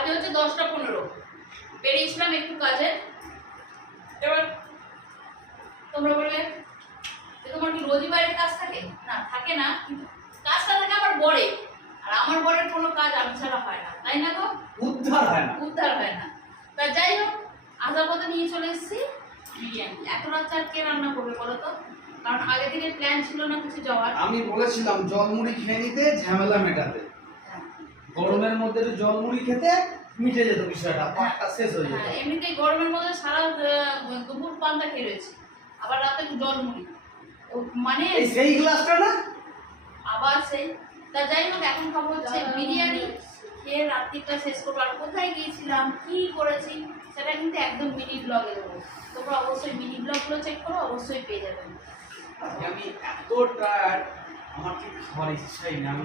বাজে হচ্ছে 10টা 15। বেরিয়েছিলাম একটু কাজে। এবার তোমরা বলবে যে তোমার কি রোজই বাইরে কাজ থাকে? না, থাকে না, কিন্তু কাজটা থাকে আমার বরে। আর আমার বরের কোনো কাজ আমি ছাড়া হয় না, তাই না গো? উদ্ধার হয় না। উদ্ধার হয় না। তা যাই হোক, আধা পথে নিয়ে চলে এসেছি বিরিয়ানি। এত রাত আর কে রান্না করবে বলো তো? কারণ আগে থেকে প্ল্যান ছিল না কিছু যাওয়ার। আমি বলেছিলাম জলমুড়ি খেয়ে নিতে, ঝামেলা মেটাতে। গরমের মধ্যে একটু জলমুড়ি খেতে মিটে যেত বিষয়টা, পাকটা শেষ হয়ে যেত। এমনিতেই গরমের মধ্যে সারা দুপুর পান্তা খেয়ে রয়েছে, আবার রাতে জলমুড়ি, মানে সেই গ্লাসটা না আবার সেই। তা যাই হোক, এখন খাবো হচ্ছে বিরিয়ানি। খেয়ে রাত্রিটা শেষ করবো। আর কোথায় গিয়েছিলাম, কি করেছি, সেটা কিন্তু একদম মিনি ব্লগে দেবো। তোমরা অবশ্যই মিনি ব্লগগুলো চেক করো, অবশ্যই পেয়ে যাবেন। আমি এত টায়ার্ড, আমার ঠিক খাওয়ার ইচ্ছাই না। আমি